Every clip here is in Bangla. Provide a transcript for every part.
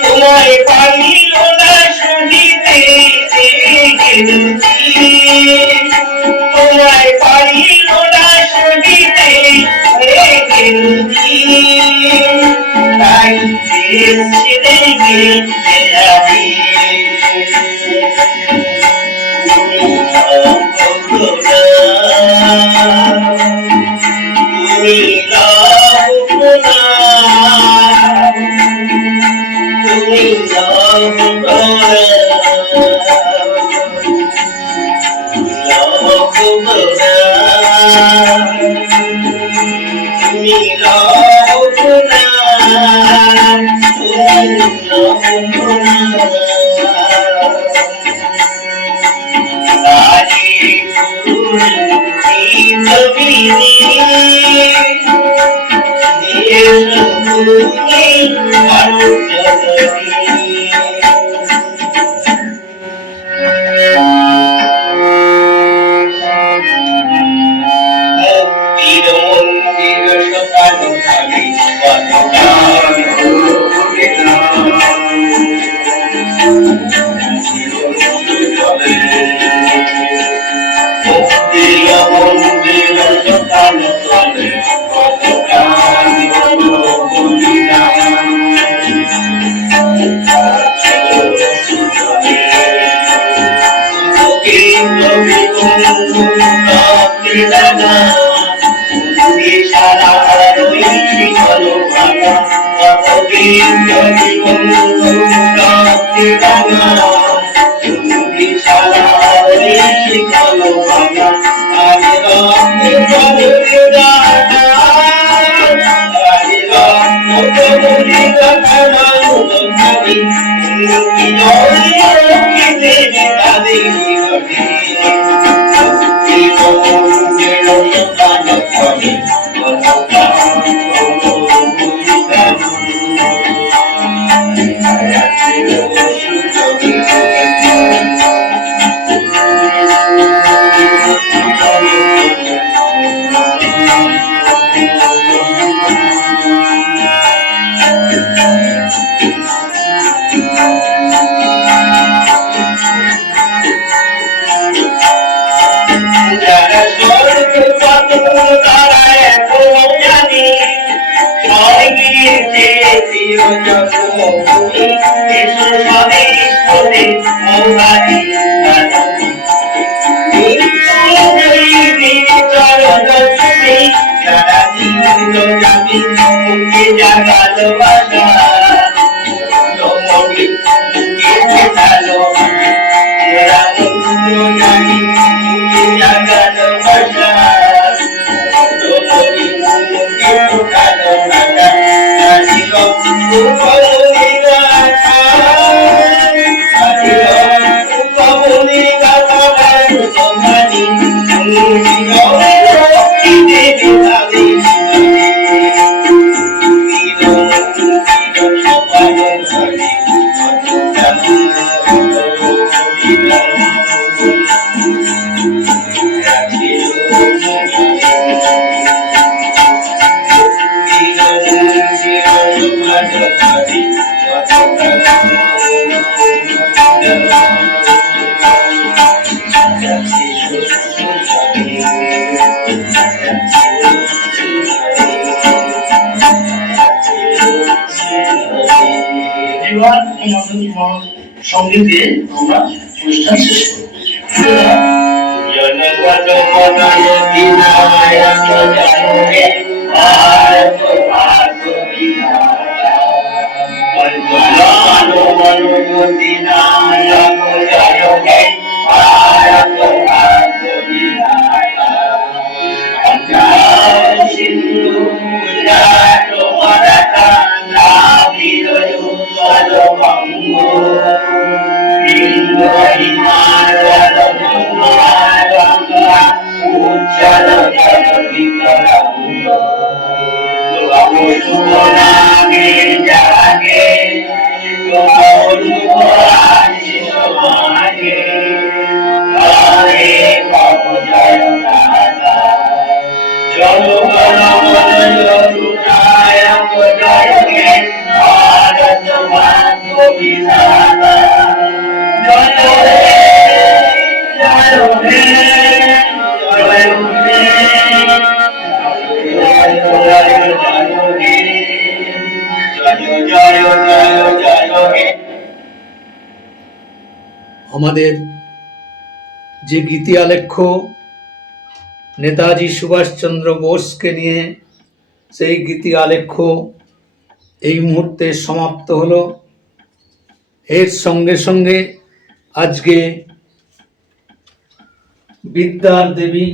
তোমায় পাইল না শুনিতে তোমায় পাইল না শুনিতে তাই ছেড়ে গেলাম তুমি সঙ্গীতে আমরা অনুষ্ঠান শেষ Jage তোমার বিধাতা। জয় হে জয় হে জয় হে জয় জয় জয় হে জয় জয় জয় জয় হে। আমাদের যে গীতি আলেখ্য নেতাজি সুভাষচন্দ্র বোসকে নিয়ে, সেই গীতি আলেখ্য এই মুহূর্তে সমাপ্ত হলো। এর সঙ্গে সঙ্গে আজকে বিদ্যার দেবী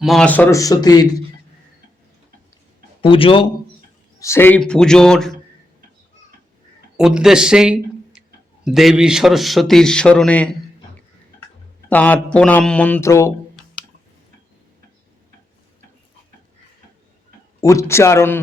মা সরস্বতীর পুজো। সেই পুজোর উদ্দেশ্যেই দেবী সরস্বতীর স্মরণে তাঁর প্রণাম মন্ত্র উচ্চারণ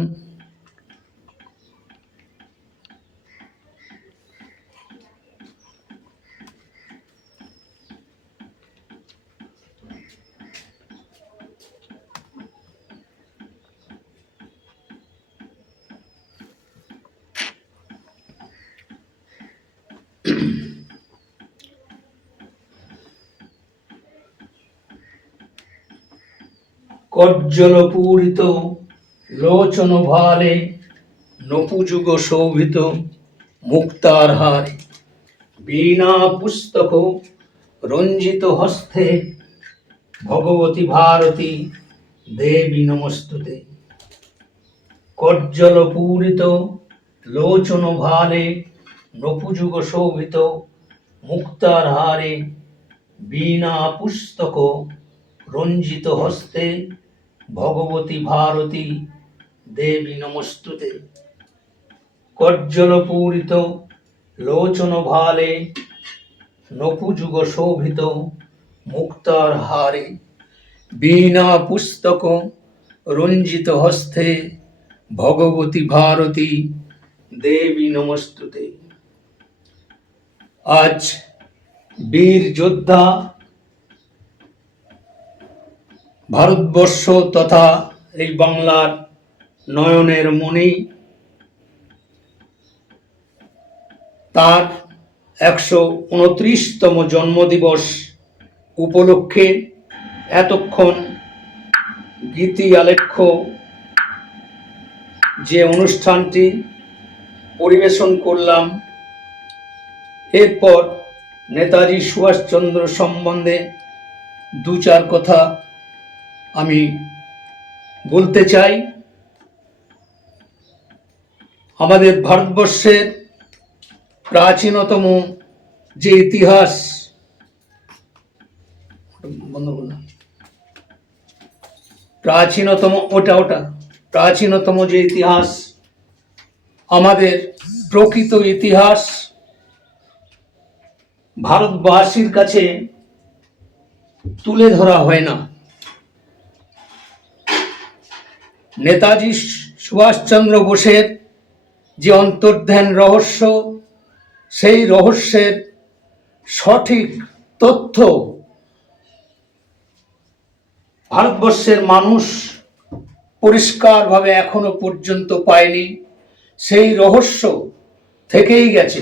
কজ্জলপূরিত লোচন ভালে নপুযুগ শোভিত মুক্তার হারে বীণা পুস্তক রঞ্জিত হস্তে ভগবতী ভারতী দেবী নমস্তুতে। কজ্জলপূরিত লোচন ভালে নপুযুগ শোভিত মুক্তার হারে বীণা পুস্তক রঞ্জিত হস্তে ভগবতী ভারতী দেবী নমস্তুতে। কজ্জলপূরিত লোচন ভালে নপুযুগ শোভিত মুক্তার হারে বীণা পুস্তক রঞ্জিত হস্তে ভগবতী ভারতী দেবী নমস্তুতে। আজ বীর যোদ্ধা ভারতবর্ষ তথা এই বাংলার নয়নের মণি, তার 129তম জন্মদিবস উপলক্ষে এতক্ষণ গীতি আলেখ্য যে অনুষ্ঠানটি পরিবেশন করলাম, এরপর নেতাজি সুভাষচন্দ্র সম্বন্ধে দু চার কথা আমি বলতে চাই। আমাদের ভারতবর্ষের প্রাচীনতম যে ইতিহাস, প্রাচীনতম যে ইতিহাস, আমাদের প্রকৃত ইতিহাস ভারতবাসীর কাছে তুলে ধরা হয় না। নেতাজি সুভাষচন্দ্র বোসের যে অন্তর্ধান রহস্য, সেই রহস্যের সঠিক তথ্য ভারতবর্ষের মানুষ পরিষ্কারভাবে এখনো পর্যন্ত পায়নি। সেই রহস্য থেকেই গেছে।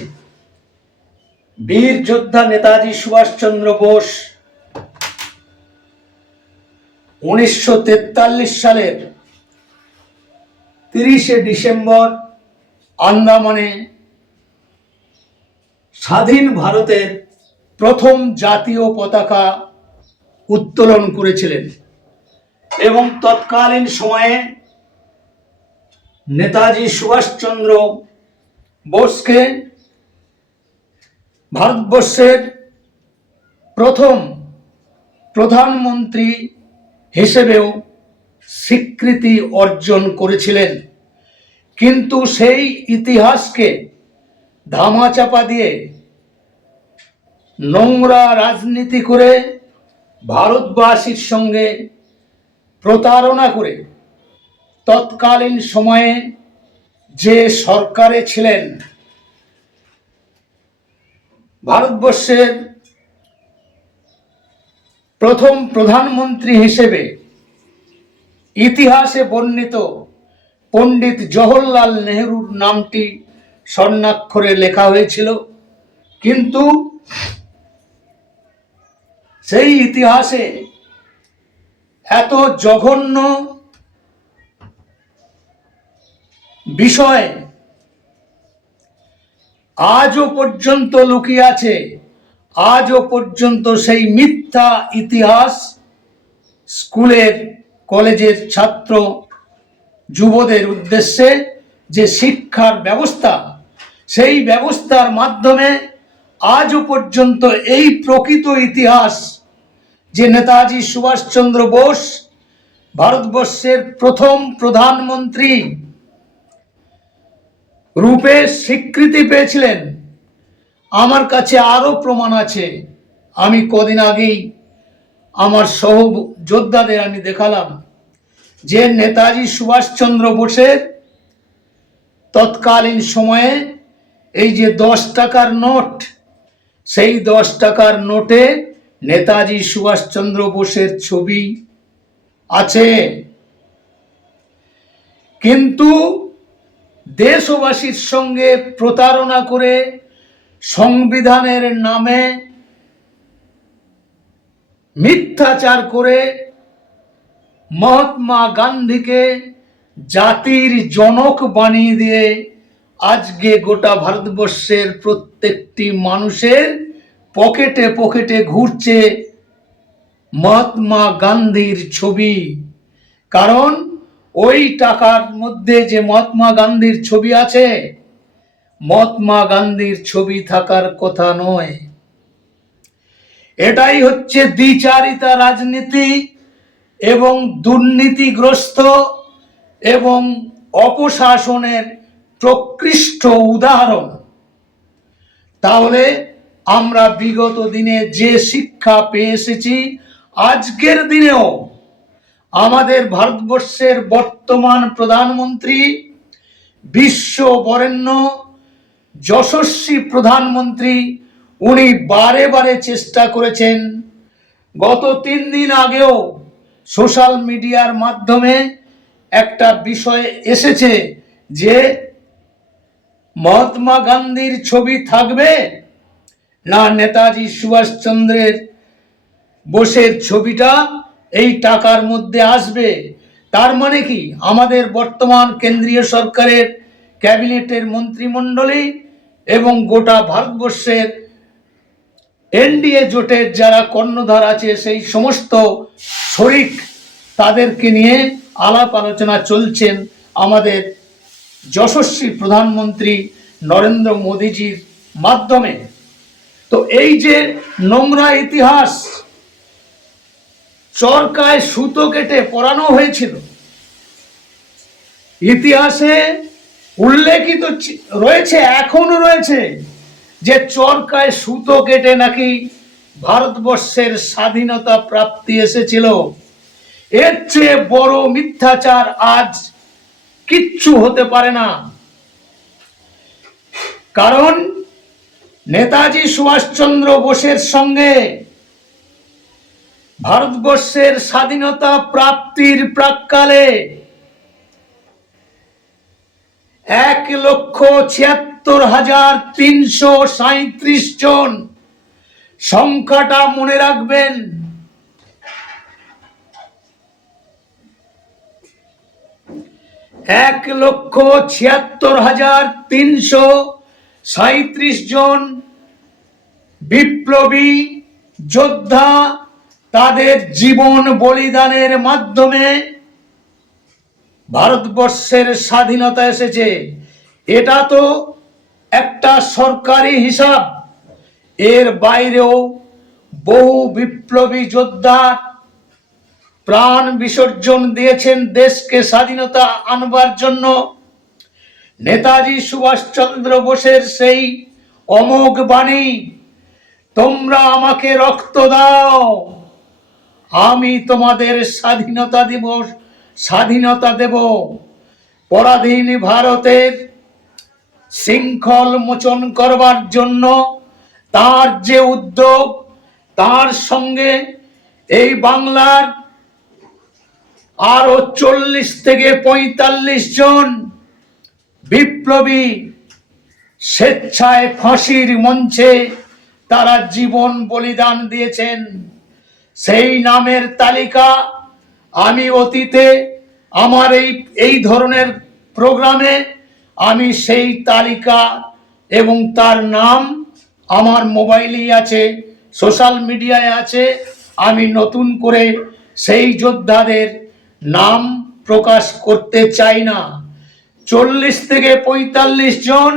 বীর যোদ্ধা নেতাজি সুভাষচন্দ্র বোস 1943 সালের 30শে ডিসেম্বর আন্দামানে স্বাধীন ভারতের প্রথম জাতীয় পতাকা উত্তোলন করেছিলেন এবং তৎকালীন সময়ে নেতাজি সুভাষচন্দ্র বোসকে ভারতবর্ষের প্রথম প্রধানমন্ত্রী হিসেবেও স্বীকৃতি অর্জন করেছিলেন। কিন্তু সেই ইতিহাসকে ধামাচাপা দিয়ে নোংরা রাজনীতি করে ভারতবাসীর সঙ্গে প্রতারণা করে তৎকালীন সময়ে যে সরকারে ছিলেন, ভারতবর্ষের প্রথম প্রধানমন্ত্রী হিসেবে ইতিহাসে বর্ণিত পণ্ডিত জওহরলাল নেহরুর নামটি স্বর্ণাক্ষরে লেখা হয়েছিল, কিন্তু সেই ইতিহাসে এত জঘন্য বিষয় আজও পর্যন্ত লুকিয়ে আছে। আজও পর্যন্ত সেই মিথ্যা ইতিহাস স্কুলের কলেজের ছাত্র যুবদের উদ্দেশ্যে যে শিক্ষার ব্যবস্থা, সেই ব্যবস্থার মাধ্যমে আজও পর্যন্ত এই প্রকৃত ইতিহাস যে নেতাজি সুভাষচন্দ্র বোস ভারতবর্ষের প্রথম প্রধানমন্ত্রী রূপে স্বীকৃতি পেয়েছিলেন, আমার কাছে আরো প্রমাণ আছে। আমি কদিন আগেই আমার সহযোদ্ধাদের আমি দেখালাম যে নেতাজি সুভাষচন্দ্র বোসের তৎকালীন সময়ে এই যে 10 টাকার নোট, সেই 10 টাকার নোটে নেতাজি সুভাষচন্দ্র বোসের ছবি আছে। কিন্তু দেশবাসীর সঙ্গে প্রতারণা করে সংবিধানের নামে মিথ্যাচার করে মহাত্মা গান্ধীকে জাতির জনক বানিয়ে দিয়ে আজকে গোটা ভারতবর্ষের প্রত্যেকটি মানুষের পকেটে পকেটে ঘুরছে মহাত্মা গান্ধীর ছবি। কারণ ওই টাকার মধ্যে যে মহাত্মা গান্ধীর ছবি আছে, মহাত্মা গান্ধীর ছবি থাকার কথা নয়। এটাই হচ্ছে দ্বিচারিতা রাজনীতি এবং দুর্নীতিগ্রস্ত এবং অপশাসনের প্রকৃষ্ট উদাহরণ। তাহলে আমরা বিগত দিনে যে শিক্ষা পেয়ে এসেছি, আজকের দিনেও আমাদের ভারতবর্ষের বর্তমান প্রধানমন্ত্রী বিশ্ব বরেণ্য যশস্বী প্রধানমন্ত্রী, উনি বারে বারে চেষ্টা করেছেন। গত 3 দিন আগেও সোশ্যাল মিডিয়ার মাধ্যমে একটা বিষয় এসেছে যে মহাত্মা গান্ধীর ছবি থাকবে না নেতাজি সুভাষচন্দ্রের বোসের ছবিটা এই টাকার মধ্যে আসবে। তার মানে কি, আমাদের বর্তমান কেন্দ্রীয় সরকারের ক্যাবিনেটের মন্ত্রিমণ্ডলী এবং গোটা ভারতবর্ষের এনডিএ জোটের যারা কর্ণধার আছে, সেই সমস্ত শরিক, তাদেরকে নিয়ে আলাপ আলোচনা চলছেন আমাদের যশস্বী প্রধানমন্ত্রী নরেন্দ্র মোদীজির মাধ্যমে। তো এই যে নোংরা ইতিহাস চরকায় সুতো কেটে পড়ানো হয়েছিল, ইতিহাসে উল্লেখিত রয়েছে, এখনো রয়েছে, যে চরকায় সুতো কেটে নাকি ভারতবর্ষের স্বাধীনতা প্রাপ্তি এসেছিল। এর চেয়ে বড় মিথ্যাচার আজ কিচ্ছু হতে পারে না। কারণ নেতাজি সুভাষচন্দ্র বোসের সঙ্গে ভারতবর্ষের স্বাধীনতা প্রাপ্তির প্রাক্কালে 1,76,337 জন, সংখ্যাটা মনে রাখবেন। 1,76,337 জন বিপ্লবী যোদ্ধা তাদের জীবন বলিদানের মাধ্যমে ভারতবর্ষের স্বাধীনতা এসেছে। এটা তো একটা সরকারি হিসাব, এর বাইরেও বহু বিপ্লবী যোদ্ধা প্রাণ বিসর্জন দিয়েছেন দেশকে স্বাধীনতা আনবার জন্য। নেতাজি সুভাষচন্দ্র বোসের সেই অমোঘ বাণী, তোমরা আমাকে রক্ত দাও, আমি তোমাদের স্বাধীনতা দেব, পরাধীন ভারতের শৃঙ্খল মোচন করবার জন্য তার যে উদ্যোগ, তার সঙ্গে এই বাংলার আরো 40 থেকে 45 জন বিপ্লবী স্বেচ্ছায় ফাঁসির মঞ্চে তারা জীবন বলিদান দিয়েছেন। সেই নামের তালিকা আমি অতীতে আমার এই ধরনের প্রোগ্রামে আমি সেই তালিকা এবং তার নাম আমার মোবাইলেই আছে, সোশ্যাল মিডিয়ায় আছে। আমি নতুন করে সেই যোদ্ধাদের নাম প্রকাশ করতে চাই না। 40 থেকে 45 জন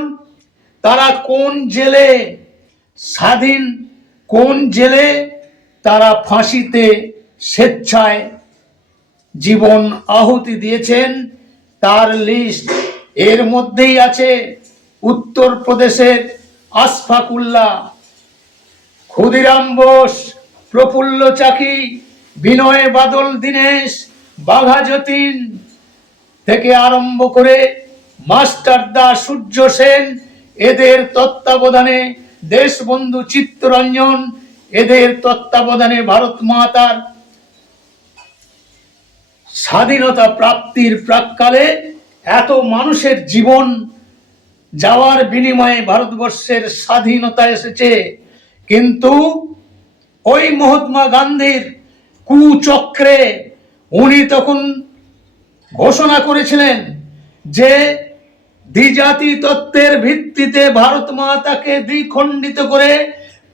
তারা কোন জেলে কোন জেলে তারা ফাঁসিতে স্বেচ্ছায় জীবন আহুতি দিয়েছেন তার লিস্ট এর মধ্যেই আছে। উত্তরপ্রদেশের আশফাকুল্লাহ, ক্ষুদিরাম বোস, প্রফুল্ল চাকি, বিনয় বাদল দীনেশ, বাঘা যতীন থেকে আরম্ভ করে মাস্টারদা সূর্য সেন, এদের তত্ত্বাবধানে দেশবন্ধু চিত্তরঞ্জন, এদের তত্ত্বাবধানে ভারত মাতার স্বাধীনতা প্রাপ্তির প্রাক্কালে এত মানুষের জীবন যাওয়ার বিনিময়ে ভারতবর্ষের স্বাধীনতা এসেছে। কিন্তু ওই মহাত্মা গান্ধীর কুচক্রে উনি তখন ঘোষণা করেছিলেন যে দ্বিজাতি তত্ত্বের ভিত্তিতে ভারত মাতাকে দ্বিখণ্ডিত করে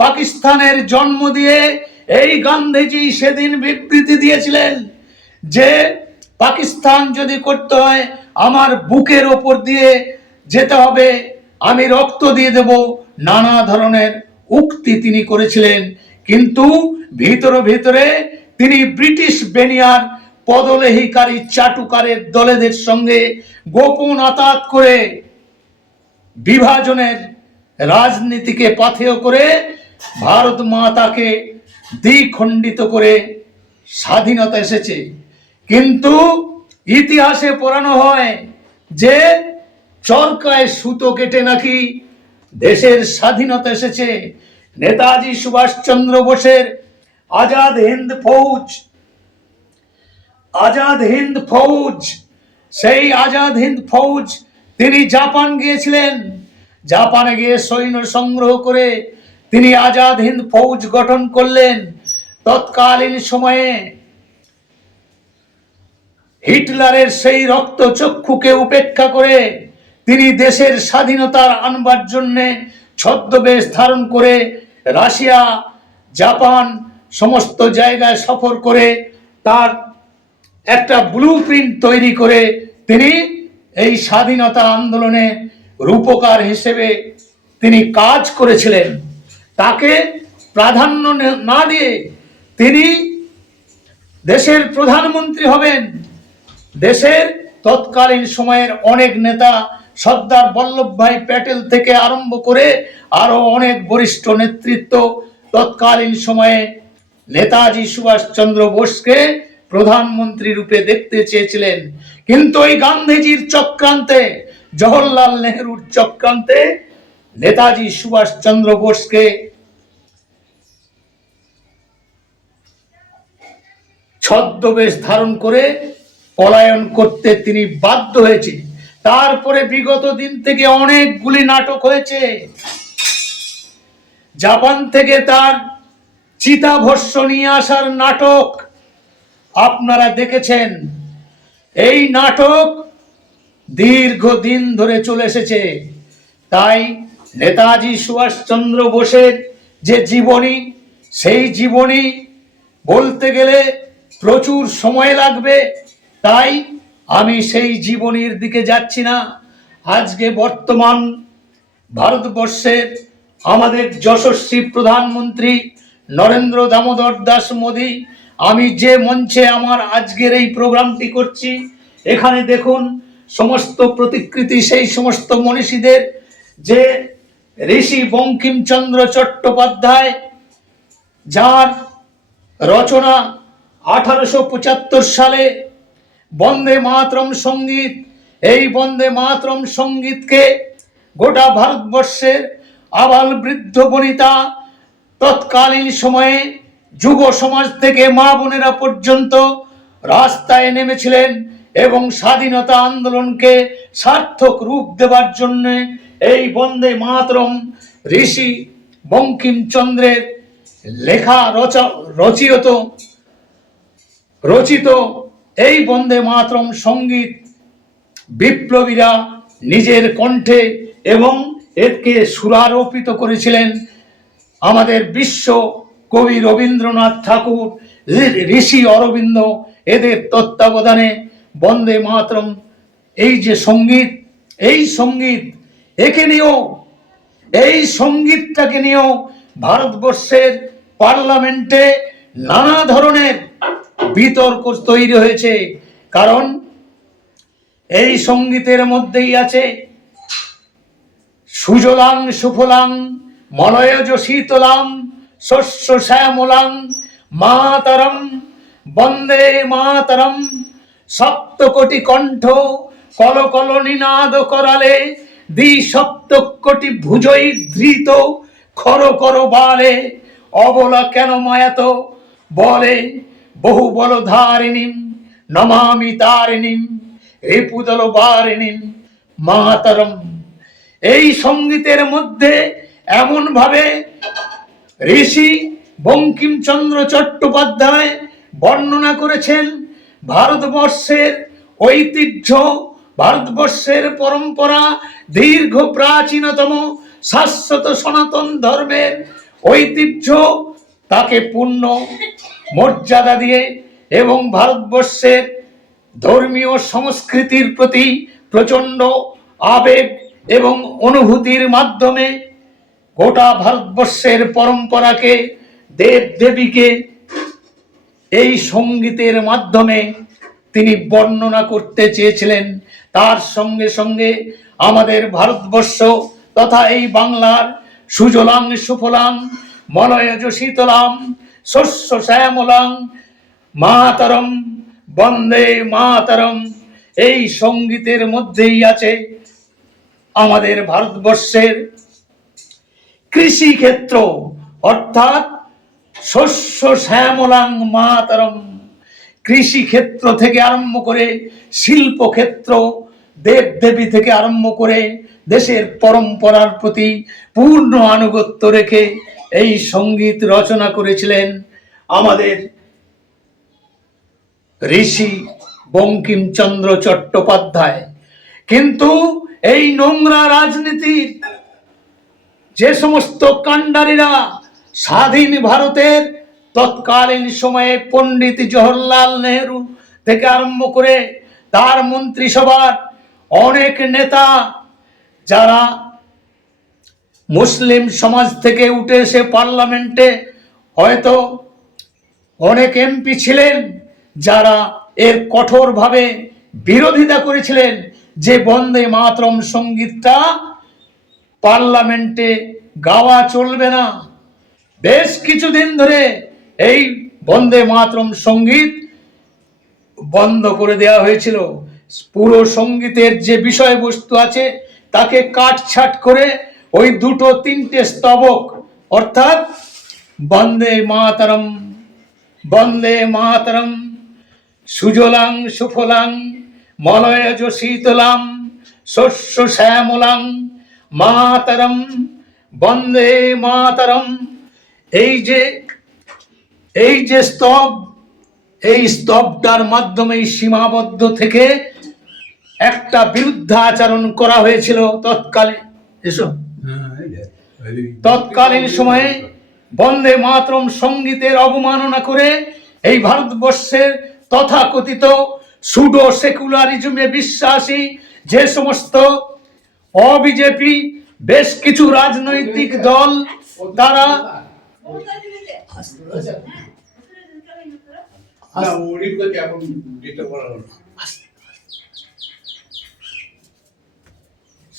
পাকিস্তানের জন্ম দিয়ে এই গান্ধীজি সেদিন বিবৃতি দিয়েছিলেন যে পাকিস্তান যদি করতে হয় আমার বুকের ওপর দিয়ে যেতে হবে, আমি রক্ত দিয়ে দেব, নানা ধরনের উক্তি তিনি করেছিলেন। কিন্তু ভিতরে ভিতরে তিনি ব্রিটিশ বেনিয়ার পদলেহিকারী চাটুকারের দলেদের সঙ্গে গোপন আতাত করে বিভাজনের রাজনীতিকে পাথেয় করে ভারত মাতাকে দ্বিখণ্ডিত করে স্বাধীনতা এসেছে। কিন্তু ইতিহাসে পড়ানো হয় যে চরকায় সুতো কেটে নাকি দেশের স্বাধীনতা এসেছে। নেতাজি সুভাষচন্দ্র বোসের আজাদ হিন্দ ফৌজ, সেই আজাদ হিন্দ ফৌজ তিনি জাপান গিয়েছিলেন। জাপানে গিয়ে সৈন্য সংগ্রহ করে তিনি আজাদ হিন্দ ফৌজ গঠন করলেন। তৎকালীন সময়ে হিটলারের সেই রক্তচক্ষুকে উপেক্ষা করে তিনি দেশের স্বাধীনতার আনবার জন্য ছদ্মবেশ ধারণ করে রাশিয়া, জাপান সমস্ত জায়গায় সফর করে তার একটা ব্লুপ্রিন্ট তৈরি করে তিনি এই স্বাধীনতা আন্দোলনে রূপকার হিসেবে তিনি কাজ করেছিলেন। তাকে প্রাধান্য না দিয়ে তিনি দেশের প্রধানমন্ত্রী হবেন। দেশের তৎকালীন সময়ের অনেক নেতা, সর্দার বল্লভভাই প্যাটেল থেকে আরম্ভ করে আরো অনেক বরিষ্ঠ নেতৃত্ব তৎকালীন সময়ে নেতাজি সুভাষচন্দ্র বোসকে প্রধানমন্ত্রী রূপে দেখতে চেয়েছিলেন। কিন্তু ওই গান্ধীজির চক্রান্তে, জওহরলাল নেহরুর চক্রান্তে নেতাজি সুভাষচন্দ্র বোসকে ছদ্মবেশ ধারণ করে পলায়ন করতে তিনি বাধ্য হয়েছে। তারপরে বিগত দিন থেকে অনেকগুলি নাটক হয়েছে। জাপান থেকে তার চিতাভস্য নিয়ে আসার নাটক আপনারা দেখেছেন। এই নাটক দীর্ঘদিন ধরে চলে এসেছে। তাই নেতাজি সুভাষচন্দ্র বোসের যে জীবনী, সেই জীবনী বলতে গেলে প্রচুর সময় লাগবে। তাই আমি সেই জীবনীর দিকে যাচ্ছি না। আজকে বর্তমান ভারতবর্ষের আমাদের যশস্বী প্রধানমন্ত্রী নরেন্দ্র দামোদর দাস মোদী, আমি যে মঞ্চে আমার আজকের এই প্রোগ্রামটি করছি, এখানে দেখুন সমস্ত প্রতিকৃতি সেই সমস্ত মনীষীদের, যে ঋষি বঙ্কিমচন্দ্র চট্টোপাধ্যায়, যার রচনা 1875 সালে বন্দে মাতরম সঙ্গীত, এই বন্দে মাতরম সঙ্গীতকে গোটা ভারতবর্ষের আবাল বৃদ্ধ বনিতা, তৎকালীন সময়ে যুব সমাজ থেকে মা বোনেরা পর্যন্ত রাস্তায় নেমেছিলেন এবং স্বাধীনতা আন্দোলনকে সার্থক রূপ দেবার জন্য এই বন্দে মাতরম ঋষি বঙ্কিমচন্দ্রের লেখা রচিত এই বন্দে মাতরম সঙ্গীত বিপ্লবীরা নিজের কণ্ঠে এবং একে সুরারোপিত করেছিলেন আমাদের বিশ্ব কবি রবীন্দ্রনাথ ঠাকুর, ঋষি অরবিন্দ এদের তত্ত্বাবধানে বন্দে মাতরম এই যে সঙ্গীত, এই সঙ্গীত একে নিয়েও, এই সঙ্গীতটাকে নিয়েও ভারতবর্ষের পার্লামেন্টে নানা ধরনের বিতর্ক তৈরি হয়েছে। কারণ এই সঙ্গীতের মধ্যেই আছে সুজলাং সুফলাং মলয়জ শীতলাং শস্য শ্যামলাং মাতরম বন্দে মাতরম, সপ্তকোটি কণ্ঠ কল কল নিনাদ করালে দ্বিসপ্তকোটি ভুজই ধৃত খর কর বালে, অবলা কেন মায়াত বলে বহু বল ধারিণীম নমামি তারিণীম রিপুদল বারিণীম মাতরম। এই সঙ্গীতের মধ্যে এমন ভাবে ঋষি বঙ্কিমচন্দ্র চট্টোপাধ্যায় বর্ণনা করেছেন ভারতবর্ষের ঐতিহ্য, ভারতবর্ষের পরম্পরা, দীর্ঘ প্রাচীনতম শাশ্বত সনাতন ধর্মের ঐতিহ্য, তাকে পূর্ণ মর্যাদা দিয়ে এবং ভারতবর্ষের ধর্মীয় সংস্কৃতির প্রতি প্রচন্ড আবেগ এবং অনুভূতির মাধ্যমে গোটা ভারতবর্ষের পরম্পরাকে, দেব দেবীকে এই সঙ্গীতের মাধ্যমে তিনি বর্ণনা করতে চেয়েছিলেন। তার সঙ্গে সঙ্গে আমাদের ভারতবর্ষ তথা এই বাংলার সুজলাং সুফলাং মলয়জ শীতলাং শস্য শ্যামলাং মাতরম বন্দে মাতরম, এই সঙ্গীতের মধ্যেই আছে আমাদের ভারতবর্ষের কৃষি ক্ষেত্র, অর্থাৎ শস্য শ্যামলাং মাতরম। কৃষি ক্ষেত্র থেকে আরম্ভ করে শিল্প ক্ষেত্র, দেব দেবী থেকে আরম্ভ করে দেশের পরম্পরার প্রতি পূর্ণ আনুগত্য রেখে এই সঙ্গীত রচনা করেছিলেন আমাদের ঋষি বঙ্কিমচন্দ্র চট্টোপাধ্যায়। কিন্তু এই নোংরা রাজনীতির যে সমস্ত কাণ্ডারীরা স্বাধীন ভারতের তৎকালীন সময়ে পণ্ডিত জওহরলাল নেহরু থেকে আরম্ভ করে তার মন্ত্রিসভার অনেক নেতা, যারা মুসলিম সমাজ থেকে উঠে এসে পার্লামেন্টে হয়তো অনেক এমপি ছিলেন, যারা এর কঠোরভাবে বিরোধিতা করেছিলেন যে বন্দে মাতরম সঙ্গীতটা পার্লামেন্টে গাওয়া চলবে না। বেশ কিছুদিন ধরে এই বন্দে মাতরম সঙ্গীত বন্ধ করে দেওয়া হয়েছিল। পুরো সঙ্গীতের যে বিষয়বস্তু আছে তাকে কাটছাট করে ওই দুটো তিনটে স্তবক, অর্থাৎ বন্দে মাতরম বন্দে মাতরম সুজলাং সুফলাং মলয়জ শীতলাং শস্য শ্যামলাং মাতরম বন্দে মাতরম, এই যে স্তব, এই স্তবটার মাধ্যমে সীমাবদ্ধ থেকে একটা বিরুদ্ধাচরণ করা হয়েছিল তৎকালীন সময়ে। বন্দে মাতরম সঙ্গীতের অবমাননা করে এই ভারতবর্ষের তথাকথিত সুডো সেকুলারিজমে বিশ্বাসী যে সমস্ত অবিজেপি বেশ কিছু রাজনৈতিক দল, তারা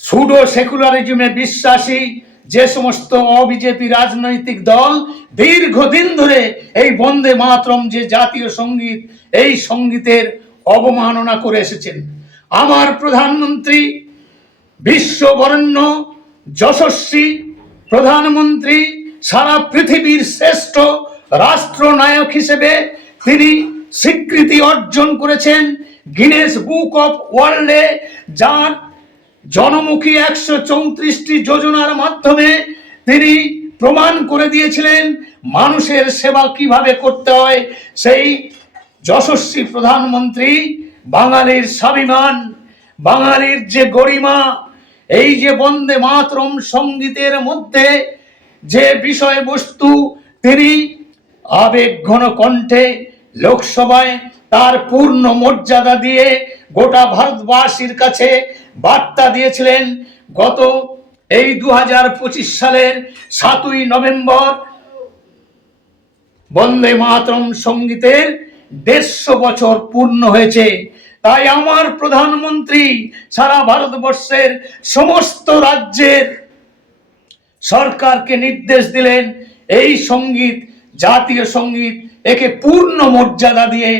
সুডো সেকুলারিজমে বিশ্বাসী যে সমস্ত অবিজেপি রাজনৈতিক দল দীর্ঘদিন ধরে এই বন্দে মাতরম যে জাতীয় সঙ্গীত, এই সঙ্গীতের অবমাননা করে এসেছেন। আমার প্রধানমন্ত্রী, বিশ্ববরেণ্য যশস্বী প্রধানমন্ত্রী, সারা পৃথিবীর শ্রেষ্ঠ রাষ্ট্রনায়ক হিসেবে তিনি স্বীকৃতি অর্জন করেছেন গিনেস বুক অফ ওয়ার্ল্ডে, জনমুখী 134টি যোজনার মাধ্যমে তিনি প্রমাণ করে দিয়েছিলেন মানুষের সেবা কিভাবে করতে হয়। সেই যশস্বী প্রধানমন্ত্রী, বাঙালির স্বাভিমান, বাঙালির যে গরিমা, এই যে বন্দে মাতরম সঙ্গীতের মধ্যে যে বিষয়বস্তু তিনি আবেগঘন কণ্ঠে লোকসভায় তার পূর্ণ মর্যাদা দিয়ে গোটা ভারতবাসীর কাছে বার্তা দিয়েছিলেন। গত এই 2025 সালের 7ই নভেম্বর বন্দে মাতরম সঙ্গীতের 150 বছর পূর্ণ হয়েছে। তাই আমার প্রধানমন্ত্রী সারা ভারতবর্ষের সমস্ত রাজ্যের সরকারকে নির্দেশ দিলেন, এই সঙ্গীত জাতীয় সঙ্গীত, একে পূর্ণ মর্যাদা দিয়ে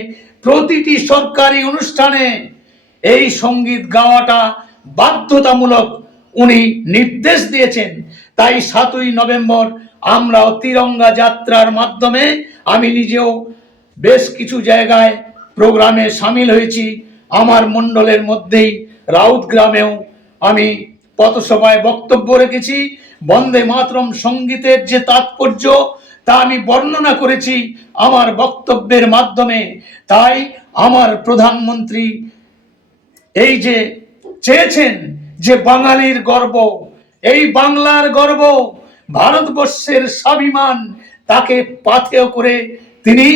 প্রতিটি সরকারি অনুষ্ঠানে এই সঙ্গীত গাওয়াটা বাধ্যতামূলক উনি নির্দেশ দিয়েছেন। তাই 7ই নভেম্বর আমরাও তিরঙ্গা যাত্রার মাধ্যমে আমি নিজেও বেশ কিছু জায়গায় প্রোগ্রামে সামিল হয়েছি। আমার মণ্ডলের মধ্যেই রাউত গ্রামেও আমি পথসভায় বক্তব্য রেখেছি। বন্দে মাতরম সঙ্গীতের যে তাৎপর্য তা আমি বর্ণনা করেছি আমার বক্তব্যের মাধ্যমে। তাই আমার প্রধানমন্ত্রী এই যে চেয়েছেন যে বাঙালির গর্ব, এই বাংলার গর্ব, ভারতবর্ষের স্বাভিমান, তাকে পাথেয় করে তিনি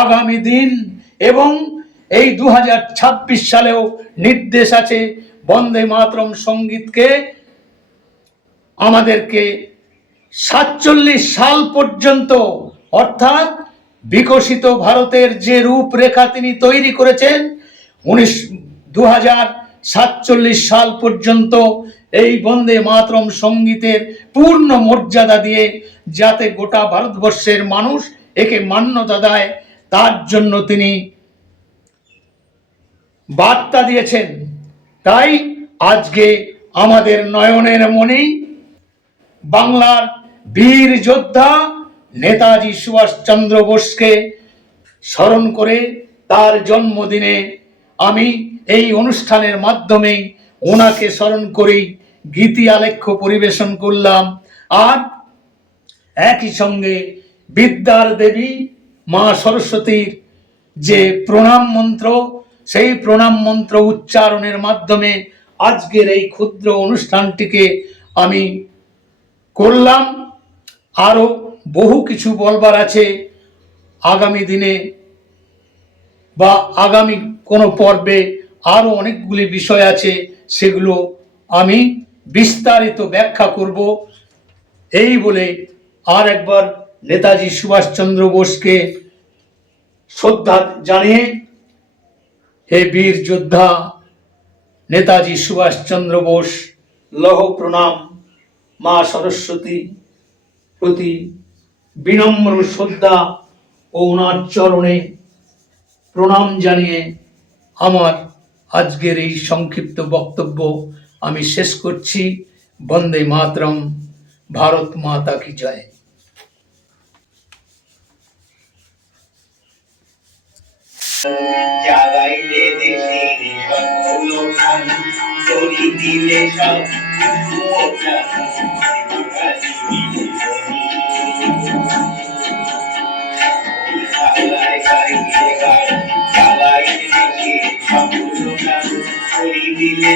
আগামী দিন এবং এই 2026 সালেও নির্দেশ আছে বন্দে মাতরম সঙ্গীতকে আমাদেরকে 47 সাল পর্যন্ত, অর্থাৎ বিকশিত ভারতের যে রূপরেখা তিনি তৈরি করেছেন 2047 সাল পর্যন্ত এই বন্দে মাতরম সঙ্গীতের পূর্ণ মর্যাদা দিয়ে যাতে গোটা ভারতবর্ষের মানুষ একে মান্যতা দেয়, তার জন্য তিনি বার্তা দিয়েছেন। তাই আজকে আমাদের নয়নের মণি বাংলার বীর যোদ্ধা নেতাজি সুভাষচন্দ্র বোসকে স্মরণ করে তার জন্মদিনে আমি এই অনুষ্ঠানের মাধ্যমে ওনাকে স্মরণ করেই গীতি আলেখ্য পরিবেশন করলাম। আর একই সঙ্গে বিদ্যার দেবী মা সরস্বতীর যে প্রণাম মন্ত্র, সেই প্রণাম মন্ত্র উচ্চারণের মাধ্যমে আজকের এই ক্ষুদ্র অনুষ্ঠানটিকে আমি করলাম। আরো বহু কিছু বলবার আছে আগামী দিনে বা আগামী কোনো পর্বে, আরো অনেকগুলি বিষয় আছে, সেগুলো আমি বিস্তারিত ব্যাখ্যা করব। এই বলে আর একবার নেতাজি সুভাষচন্দ্র বোসকে শ্রদ্ধা জানিয়ে, হে বীর যোদ্ধা নেতাজি সুভাষচন্দ্র বোস, লহ প্রণাম। মা সরস্বতী প্রতি বিনম্র শ্রদ্ধা ও ওনার চরণে প্রণাম জানিয়ে আমার আজকের এই সংক্ষিপ্ত বক্তব্য আমি শেষ করছি। বন্দে মাতরম। ভারত মাতা কি জয়। জাগাইলে দেশের সকল প্রাণ, তরি দিলে সব দিলে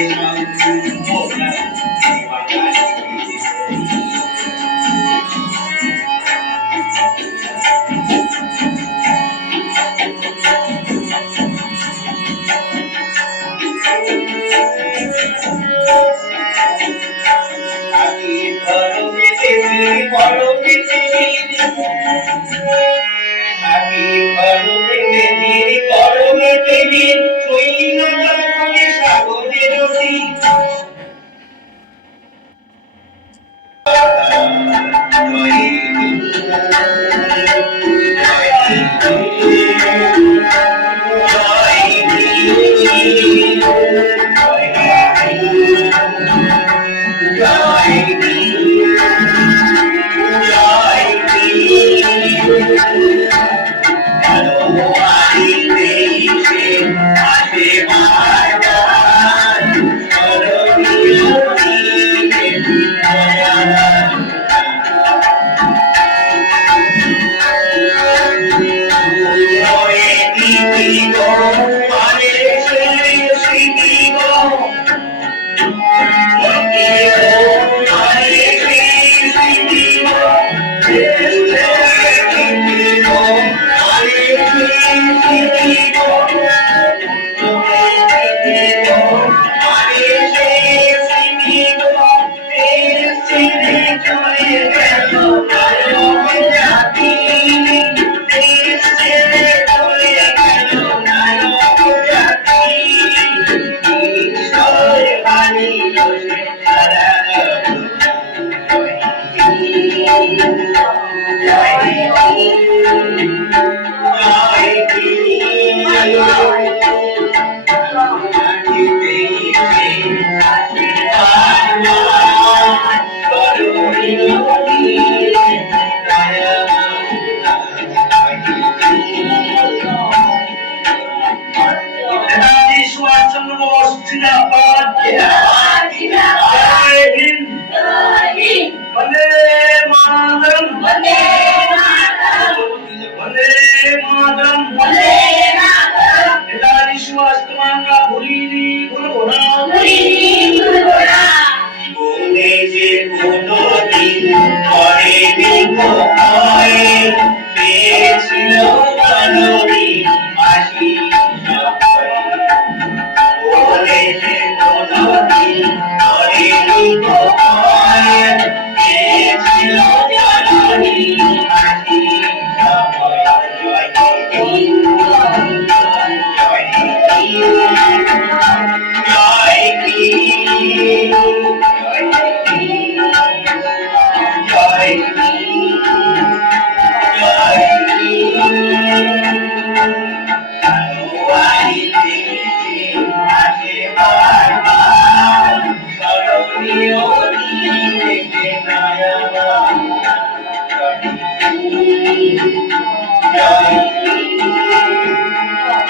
নেতাজি সুভাষচন্দ্র বোস জিন্দাবাদ। জয় হিন্দ। বন্দে মাতরম। বন্দে মাতরম। নেতাজি সুভাষ তোমারা ভুলিনি ভুলবো না। জীবনে যে কোনদিন করেনি ভয়, পেয়েছিল জননী আশীর্বাদ। জীবনে যে কোনদিন করেনি ভয়, পেয়েছিল জননী আশীর্বাদ। জয় হিন্দ। জয় হিন্দ।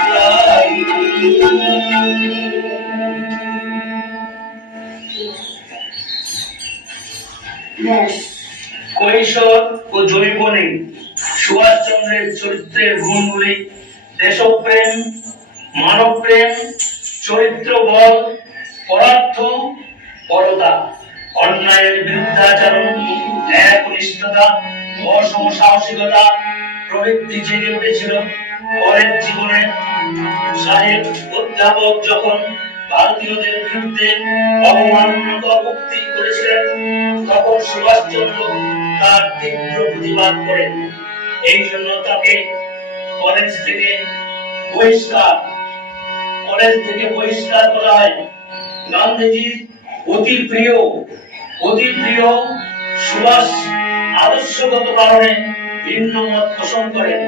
জয় হিন্দ। কৈশোর ও যৌবনে সুভাষচন্দ্রের চরিত্রের গুণগুলি দেশপ্রেম, মানবপ্রেম, চরিত্র বল, পরার্থ, পরতা, অন্যায়ের বিরুদ্ধাচরণ, একনিষ্ঠতা, অসম সাহসিকতা প্রভৃতি জেগে উঠেছিল পরের জীবনে। সাহেব অধ্যাপক যখন ভারতীয়দের বিরুদ্ধে অবমাননাকর উক্তি করেছিলেন, তখন সুভাষচন্দ্র তার তীব্র প্রতিবাদ করেন। এই জন্য তাকে কলেজ থেকে বহিষ্কার করা হয়। গান্ধীজির অতি প্রিয় সুভাষ আদর্শগত কারণে ভিন্ন মত পোষণ করেন,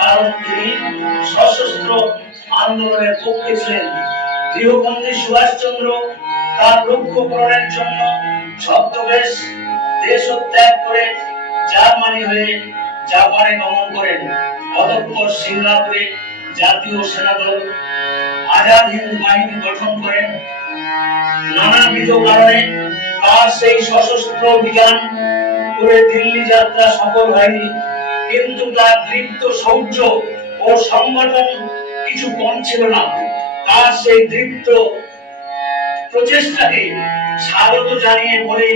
কারণ তিনি সশস্ত্র আন্দোলনের পক্ষে ছিলেন। গৃহবন্দী সুভাষচন্দ্র তার লক্ষ্য পূরণের জন্য ছদ্মবেশ দেশত্যাগ করে জার্মানি হয়ে জাপানে গমন করেন। অতঃপর সিঙ্গাপুরে জাতীয় সেনাদল আজাদ হিন্দ বাহিনী গঠন করেন। নানাবিধ কারণে তার সেই সশস্ত্র অভিযান করে দিল্লি যাত্রা সফল হয়নি, কিন্তু তার দৃপ্ত শৌর্য ও সংগঠন কিছু কম ছিল না। তার সেই দৃপ্ত প্রচেষ্টাকে স্বাগত জানিয়ে বলি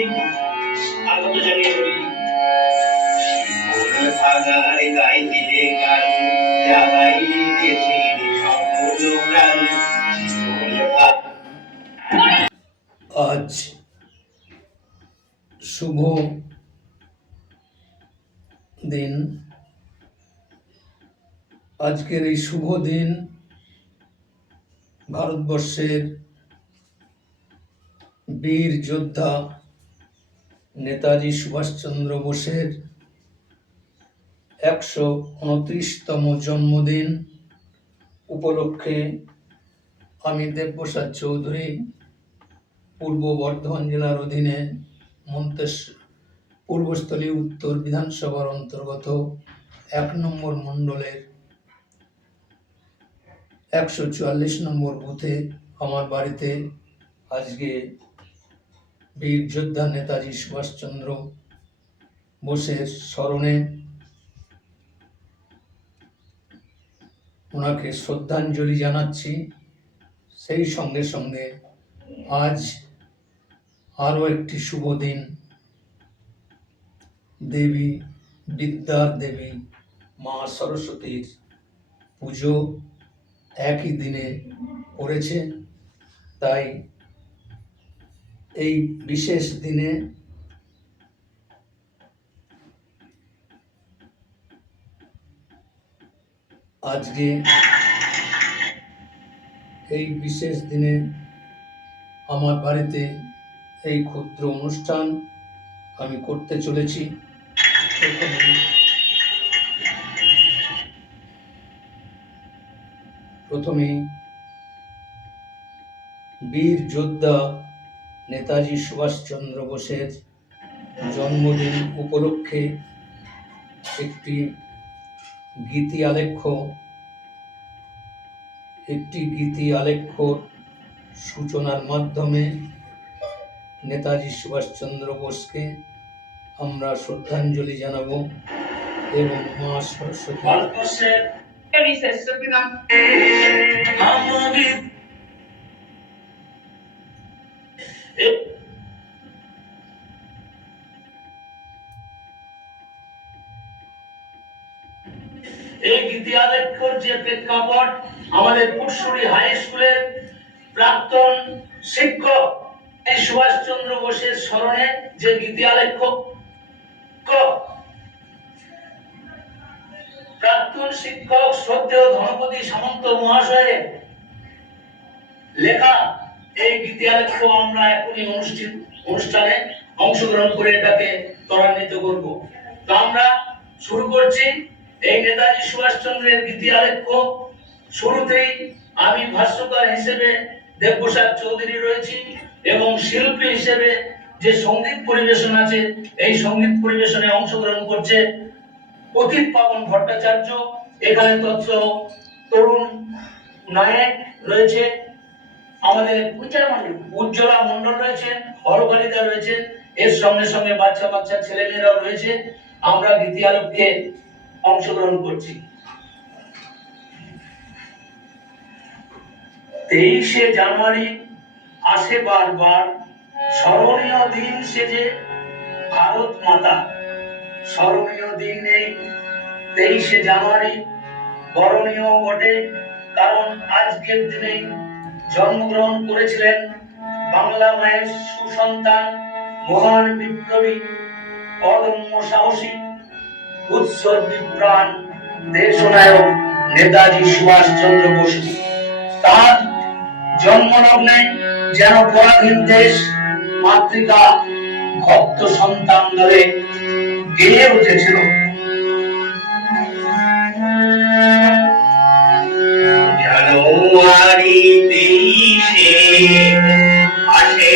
আজ শুভ দিন। আজকের এই শুভ দিন ভারতবর্ষের বীর যোদ্ধা নেতাজি সুভাষচন্দ্র বোসের 129তম জন্মদিন উপলক্ষে আমি দেবপ্রসাদ চৌধুরী পূর্ব বর্ধমান জেলার অধীনে পূর্বস্থলী উত্তর বিধানসভার অন্তর্গত 1 নম্বর মণ্ডলের 144 নম্বর বুথে আমার বাড়িতে আজকে বীর যোদ্ধা নেতাজি সুভাষচন্দ্র বোসের স্মরণে ওনাকে শ্রদ্ধাঞ্জলি জানাচ্ছি। সেই সঙ্গে সঙ্গে আজ আরও একটি শুভ দিন, দেবী বিদ্যার দেবী মা সরস্বতীর পুজো একই দিনে পড়েছে। তাই এই বিশেষ দিনে আজকে এই বিশেষ দিনে আমার বাড়িতে এই ক্ষুদ্র অনুষ্ঠান আমি করতে চলেছি। প্রথমে বীর যোদ্ধা নেতাজি সুভাষচন্দ্র বোসের জন্মদিন উপলক্ষে একটি গীতি আলেখ্যর সূচনার মাধ্যমে নেতাজি সুভাষচন্দ্র বোসকে আমরা শ্রদ্ধাঞ্জলি জানাবো এবং মা সরস্বতী এই গীতি আলেখ্যর যে প্রেক্ষাপট, আমাদের পুরসুরি হাই স্কুলের প্রাক্তন শিক্ষক সুভাষচন্দ্র বোসের স্মরণে যে গীতি আলেখ্য, প্রাক্তন শিক্ষক শ্রদ্ধেয় ধনপতি সামন্ত মহাশয়ের লেখা এই গীতি আলেখ্য আমরা এখনই অনুষ্ঠানে অংশগ্রহণ করে এটাকে ত্বরান্বিত করব। তো আমরা শুরু করছি এই নেতাজি সুভাষচন্দ্রের গীতি আলেখ্য। শুরুতেই আমি ভাষ্যকার হিসেবে দেবপ্রসাদ চৌধুরী রয়েছি এবং শিল্পী হিসেবে যে সঙ্গীত পরিবেশন আছে, এই সঙ্গীত পরিবেশনে অংশগ্রহণ করছে অতীত পাবন ভট্টাচার্য, এখানে তরুণ নায়ক রয়েছে, আমাদের উজ্জ্বলা মন্ডল রয়েছেন, হরকালিদা রয়েছেন, এর সঙ্গে সঙ্গে বাচ্চা বাচ্চা ছেলেমেয়েরাও রয়েছে। আমরা গীতি আলেখ্যে অংশগ্রহণ করছি। 23শে জানুয়ারি আসে বারবার, স্মরণীয় দিন সেজে ভারত মাতা। স্মরণীয় দিন এই 23শে জানুয়ারি, বরণীয় বটে, কারণ আজকের দিনে জন্মগ্রহণ করেছিলেন বাংলা মায়ের সুসন্তান, মহান বিপ্লবী, অদম্য সাহসী, উৎসর্গী প্রাণ দেশনায়ক নেতাজি সুভাষচন্দ্র বসু। তার জন্মলগ্নে যেন পরাধীন দেশ মাতৃকা ভক্ত সন্তান ধরে গেয়ে উঠেছিল। জানুয়ারি 23শে আসে